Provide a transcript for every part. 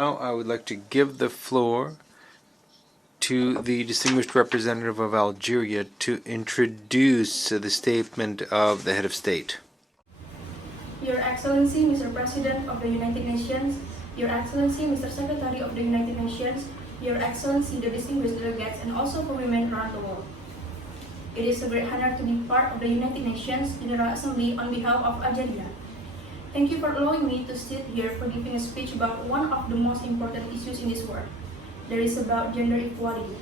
Now I would like to give the floor to the distinguished representative of Algeria to introduce the statement of the head of state. Your Excellency, Mr. President of the United Nations, Your Excellency, Mr. Secretary of the United Nations, Your Excellency, the distinguished delegates, and also for women around the world. It is a great honor to be part of the United Nations General Assembly on behalf of Algeria. Thank you for allowing me to sit here for giving a speech about one of the most important issues in this world. That is about gender equality.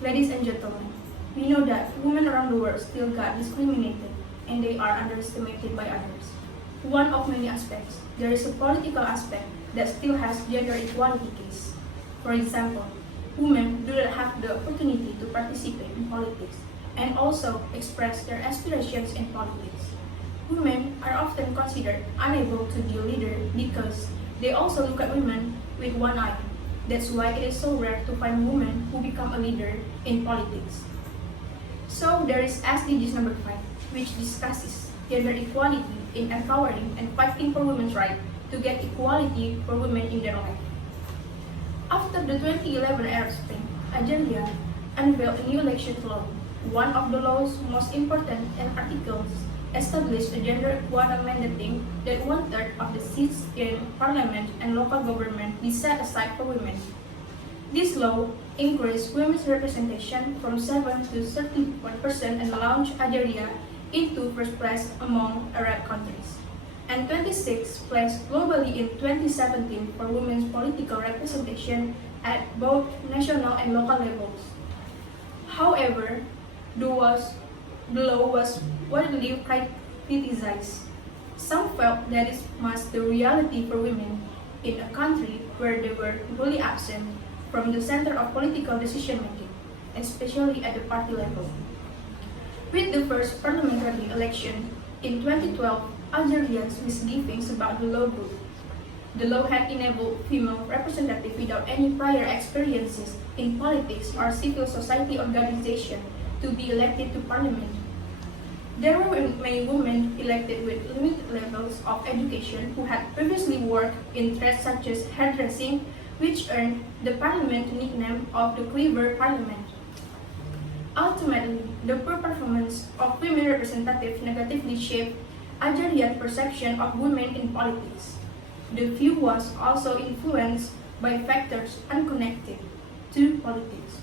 Ladies and gentlemen, we know that women around the world still got discriminated and they are underestimated by others. One of many aspects, there is a political aspect that still has gender equality case. For example, women do not have the opportunity to participate in politics and also express their aspirations in politics. Women are often considered unable to be a leader because they also look at women with one eye. That's why it is so rare to find women who become a leader in politics. So there is SDGs number 5, which discusses gender equality in empowering and fighting for women's right to get equality for women in their life. After the 2011 Arab Spring, Algeria unveiled a new election law. One of the law's most important articles established a gender quota mandating that 1/3 of the seats in parliament and local government be set aside for women. This law increased women's representation from 7 to 31% and launched Algeria into first place among Arab countries, and 26th place globally in 2017 for women's political representation at both national and local levels. However, the law was widely criticized. Some felt that it was the reality for women in a country where they were wholly absent from the center of political decision-making, especially at the party level. With the first parliamentary election in 2012, Algerians' misgivings about the law grew. The law had enabled female representatives without any prior experiences in politics or civil society organization to be elected to parliament. There were many women elected with limited levels of education who had previously worked in trades such as hairdressing, which earned the parliament the nickname of the Cleaver Parliament. Ultimately, the poor performance of women representatives negatively shaped Algerian perception of women in politics. The view was also influenced by factors unconnected to politics.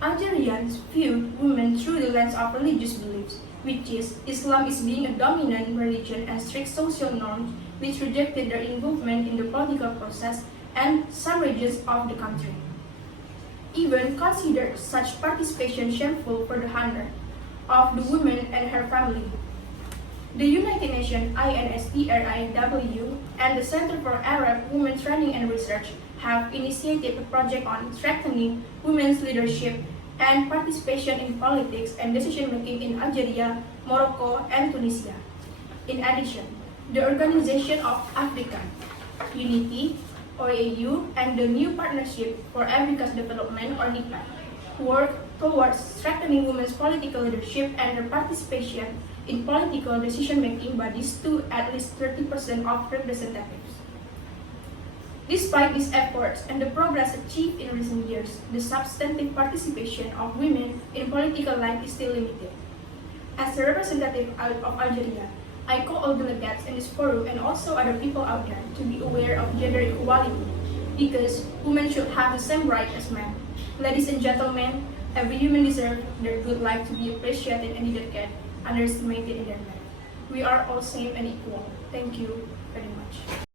Algerians viewed women through the lens of religious beliefs, which is Islam is being a dominant religion and strict social norms which rejected their involvement in the political process and some regions of the country. Even considered such participation shameful for the honor of the woman and her family. The United Nations INSTRIW and the Center for Arab Women Training and Research have initiated a project on strengthening women's leadership and participation in politics and decision-making in Algeria, Morocco, and Tunisia. In addition, the Organization of African Unity, OAU, and the New Partnership for Africa's Development, or NIPAD, work towards strengthening women's political leadership and their participation in political decision-making bodies to at least 30% of representatives. Despite these efforts and the progress achieved in recent years, the substantive participation of women in political life is still limited. As a representative of Algeria, I call all delegates in this forum and also other people out there to be aware of gender equality, because women should have the same right as men. Ladies and gentlemen, every human deserves their good life to be appreciated and not get underestimated in their life. We are all same and equal. Thank you very much.